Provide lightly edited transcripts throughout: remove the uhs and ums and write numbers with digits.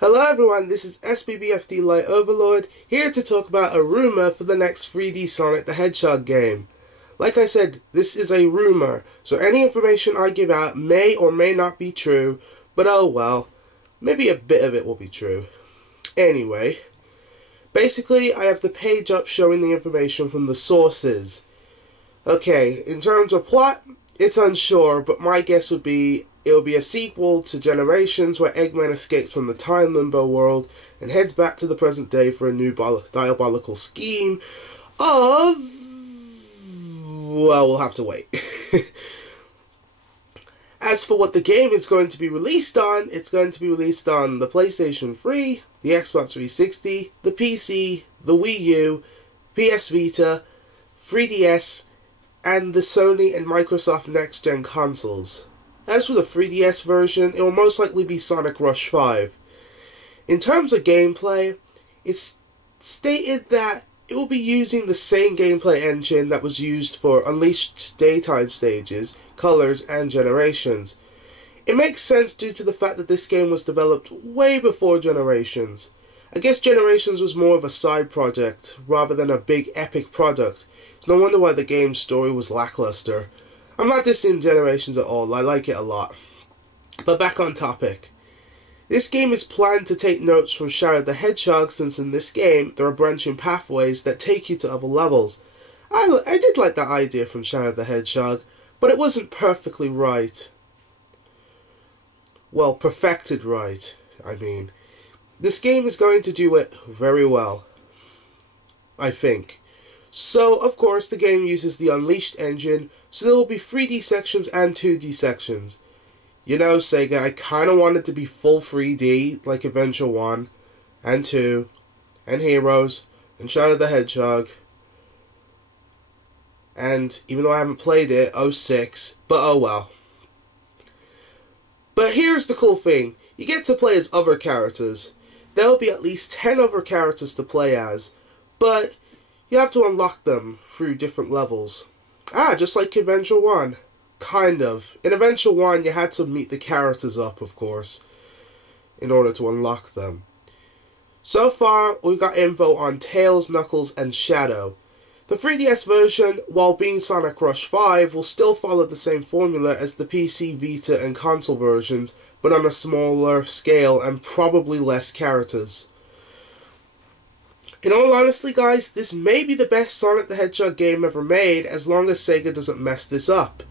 Hello everyone, this is SBBFD Light Overlord, here to talk about a rumour for the next 3D Sonic the Hedgehog game. Like I said, this is a rumour, so any information I give out may or may not be true, but oh well, maybe a bit of it will be true. Anyway, basically I have the page up showing the information from the sources. Okay, in terms of plot, it's unsure, but my guess would be it will be a sequel to Generations where Eggman escapes from the time limbo world and heads back to the present day for a new diabolical scheme of... well, we'll have to wait. As for what the game is going to be released on, it's going to be released on the PlayStation 3, the Xbox 360, the PC, the Wii U, PS Vita, 3DS, and the Sony and Microsoft next-gen consoles. As for the 3DS version, it will most likely be Sonic Rush 5. In terms of gameplay, it's stated that it will be using the same gameplay engine that was used for Unleashed Daytime Stages, Colors, and Generations. It makes sense due to the fact that this game was developed way before Generations. I guess Generations was more of a side project, rather than a big epic product. It's no wonder why the game's story was lackluster. I'm not dissing Generations at all, I like it a lot. But back on topic. This game is planned to take notes from Shadow the Hedgehog, since in this game there are branching pathways that take you to other levels. I did like that idea from Shadow the Hedgehog, but it wasn't perfectly right. Well, perfected right, I mean. This game is going to do it very well, I think. So, of course, the game uses the Unleashed engine, so there will be 3D sections and 2D sections. You know, Sega, I kind of wanted to be full 3D, like Adventure 1, and 2, and Heroes, and Shadow the Hedgehog. And, even though I haven't played it, 06, but oh well. But here's the cool thing, you get to play as other characters. There will be at least 10 other characters to play as, but you have to unlock them through different levels. Just like Adventure 1. Kind of. In Adventure 1, you had to meet the characters up, of course, in order to unlock them. So far, we've got info on Tails, Knuckles, and Shadow. The 3DS version, while being Sonic Rush 5, will still follow the same formula as the PC, Vita, and console versions, but on a smaller scale and probably less characters. In all honesty, guys, this may be the best Sonic the Hedgehog game ever made as long as Sega doesn't mess this up,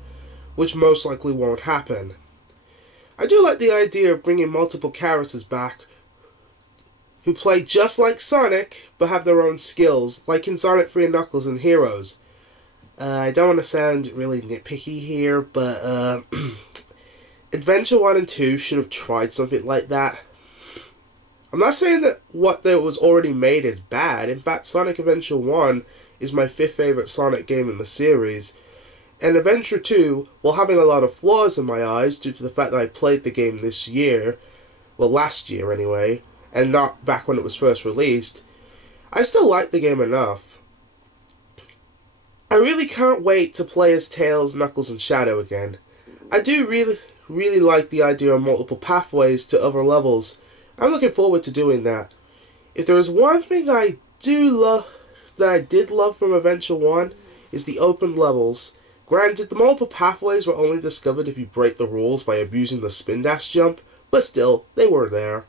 which most likely won't happen. I do like the idea of bringing multiple characters back who play just like Sonic but have their own skills, like in Sonic 3 and Knuckles and Heroes. I don't want to sound really nitpicky here, but Adventure 1 and 2 should have tried something like that. I'm not saying that what there was already made is bad. In fact, Sonic Adventure 1 is my 5th favourite Sonic game in the series. And Adventure 2, while having a lot of flaws in my eyes due to the fact that I played the game this year, well, last year anyway, and not back when it was first released, I still like the game enough. I really can't wait to play as Tails, Knuckles, and Shadow again. I do really like the idea of multiple pathways to other levels. I'm looking forward to doing that. If there is one thing I did love from Adventure 1, is the open levels. Granted, the multiple pathways were only discovered if you break the rules by abusing the spin dash jump, but still, they were there.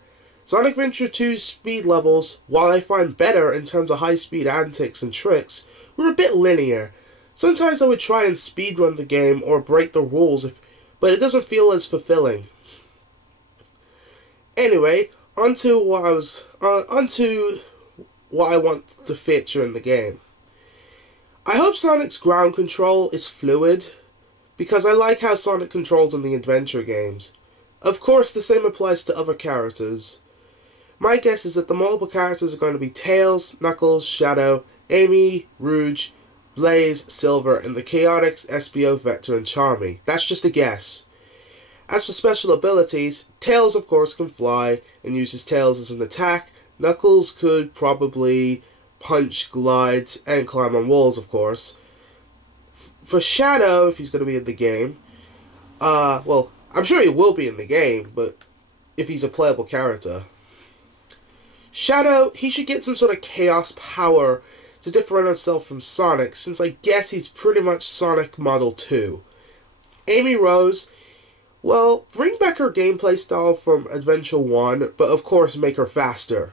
Sonic Adventure 2's speed levels, while I find better in terms of high speed antics and tricks, were a bit linear. Sometimes I would try and speedrun the game or break the rules, but it doesn't feel as fulfilling. Anyway, onto what I want to feature in the game. I hope Sonic's ground control is fluid, because I like how Sonic controls in the adventure games. Of course, the same applies to other characters. My guess is that the multiple characters are going to be Tails, Knuckles, Shadow, Amy, Rouge, Blaze, Silver, and the Chaotix, Espio, Vector, and Charmy. That's just a guess. As for special abilities, Tails of course can fly and uses Tails as an attack. Knuckles could probably punch, glide, and climb on walls of course. For Shadow, if he's going to be in the game, well, I'm sure he will be in the game, but if he's a playable character. Shadow, he should get some sort of chaos power to differentiate himself from Sonic, since I guess he's pretty much Sonic Model 2. Amy Rose, well, bring back her gameplay style from Adventure 1, but of course make her faster.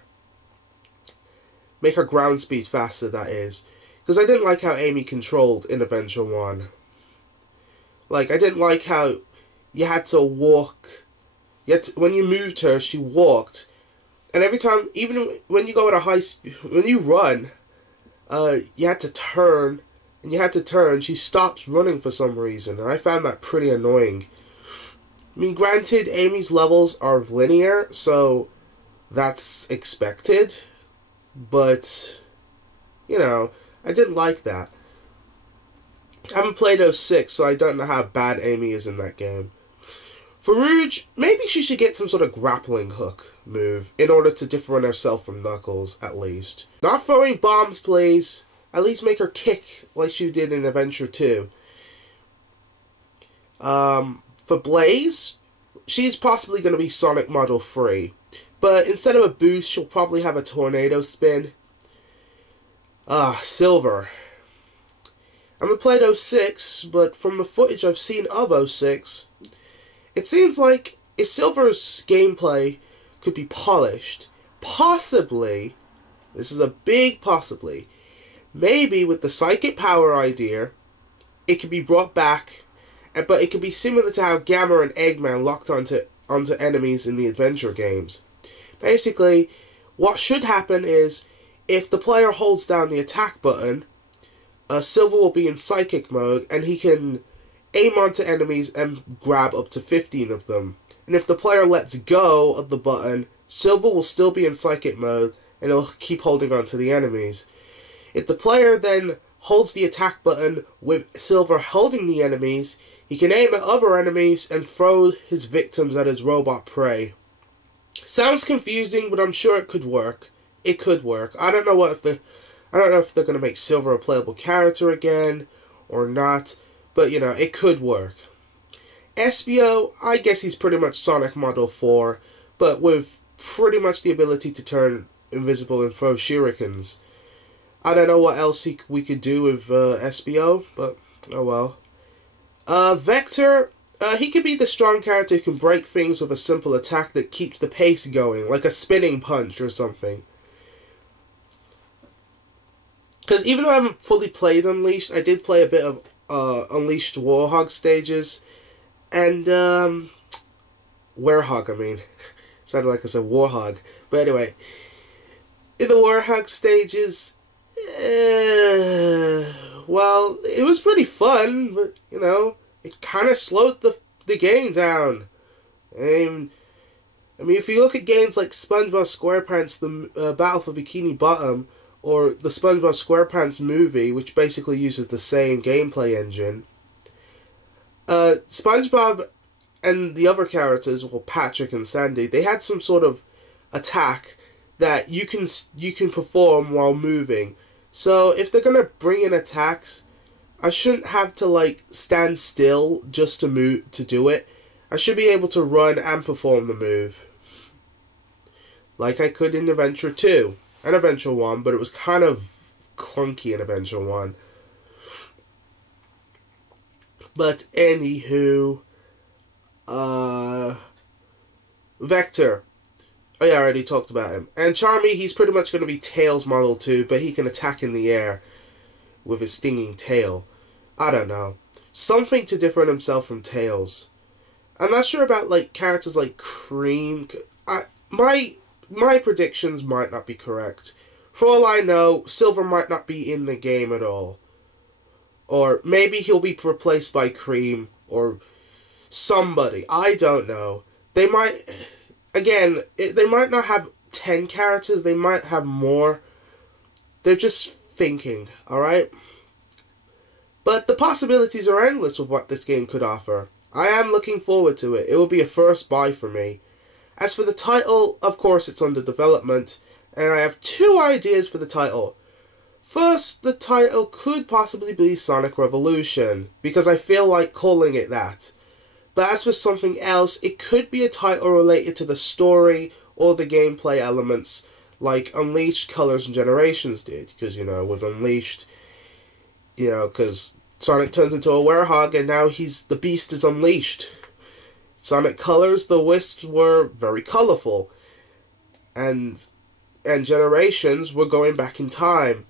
Make her ground speed faster, that is. Because I didn't like how Amy controlled in Adventure 1. Like, I didn't like how you had to walk. When you moved her, she walked. And every time, even when you go at a high speed, when you run, you had to turn. And you had to turn. She stops running for some reason. And I found that pretty annoying. I mean, granted, Amy's levels are linear, so that's expected. But, you know, I didn't like that. I haven't played 06, so I don't know how bad Amy is in that game. For Rouge, maybe she should get some sort of grappling hook move in order to differentiate herself from Knuckles, at least. Not throwing bombs, please. At least make her kick like she did in Adventure 2. For Blaze, she's possibly going to be Sonic Model 3. But instead of a boost, she'll probably have a tornado spin. Silver. I haven't played 06, but from the footage I've seen of 06, it seems like if Silver's gameplay could be polished, possibly, this is a big possibly, maybe with the psychic power idea, it could be brought back, but it could be similar to how Gamma and Eggman locked onto enemies in the adventure games. Basically, what should happen is, if the player holds down the attack button, Silver will be in psychic mode, and he can aim onto enemies and grab up to 15 of them. And if the player lets go of the button, Silver will still be in psychic mode, and he'll keep holding onto the enemies. If the player then holds the attack button with Silver holding the enemies, he can aim at other enemies and throw his victims at his robot prey. Sounds confusing, but I'm sure it could work. It could work. I don't know if they're going to make Silver a playable character again or not, but you know, it could work. Espio, I guess he's pretty much Sonic Model 4, but with pretty much the ability to turn invisible and throw shurikens. I don't know what else we could do with Espio, but oh well. Vector, he could be the strong character who can break things with a simple attack that keeps the pace going, like a spinning punch or something. Because even though I haven't fully played Unleashed, I did play a bit of Unleashed Warhog stages, and Werehog, I mean. Sounded like I said Warhog. But anyway, in the Warhog stages, well, it was pretty fun, but, you know, it kind of slowed the game down. I mean, if you look at games like SpongeBob SquarePants, the Battle for Bikini Bottom, or the SpongeBob SquarePants movie, which basically uses the same gameplay engine, SpongeBob and the other characters, well, Patrick and Sandy, they had some sort of attack that you can perform while moving. So if they're gonna bring in attacks, I shouldn't have to like stand still just to do it. I should be able to run and perform the move, like I could in Adventure 2 and Adventure 1, but it was kind of clunky in Adventure 1. But anywho, Vector. Oh yeah, I already talked about him. And Charmy, he's pretty much going to be Tails Model 2, but he can attack in the air with his stinging tail. I don't know. Something to differentiate himself from Tails. I'm not sure about like characters like Cream. My predictions might not be correct. For all I know, Silver might not be in the game at all. Or maybe he'll be replaced by Cream or somebody. I don't know. They might... Again, they might not have 10 characters. They might have more. They're just thinking, alright? But the possibilities are endless with what this game could offer. I am looking forward to it. It will be a first buy for me. As for the title, of course it's under development, and I have 2 ideas for the title. First, the title could possibly be Sonic Revolution, because I feel like calling it that. But as for something else, it could be a title related to the story or the gameplay elements, like Unleashed, Colors, and Generations did. Because, with Unleashed, because Sonic turns into a werehog and now the beast is unleashed. Sonic Colors, the wisps were very colorful. And Generations were going back in time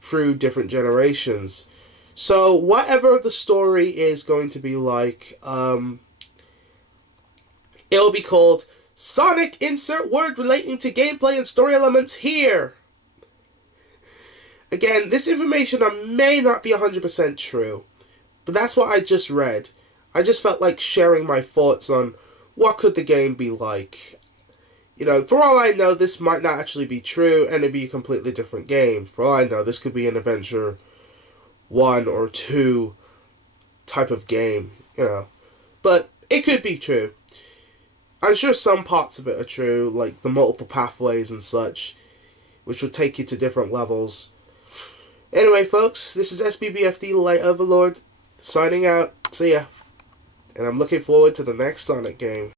through different generations. So whatever the story is going to be like, it'll be called Sonic Insert Word Relating to Gameplay and Story Elements Here. Again, this information may not be 100% true, but that's what I just read. I just felt like sharing my thoughts on what could the game be like. For all I know, this might not actually be true, and it'd be a completely different game. For all I know, this could be an Adventure 1 or 2 type of game, But it could be true. I'm sure some parts of it are true, like the multiple pathways and such, which will take you to different levels. Anyway, folks, this is SBBFD Light Overlord, signing out. See ya. And I'm looking forward to the next Sonic game.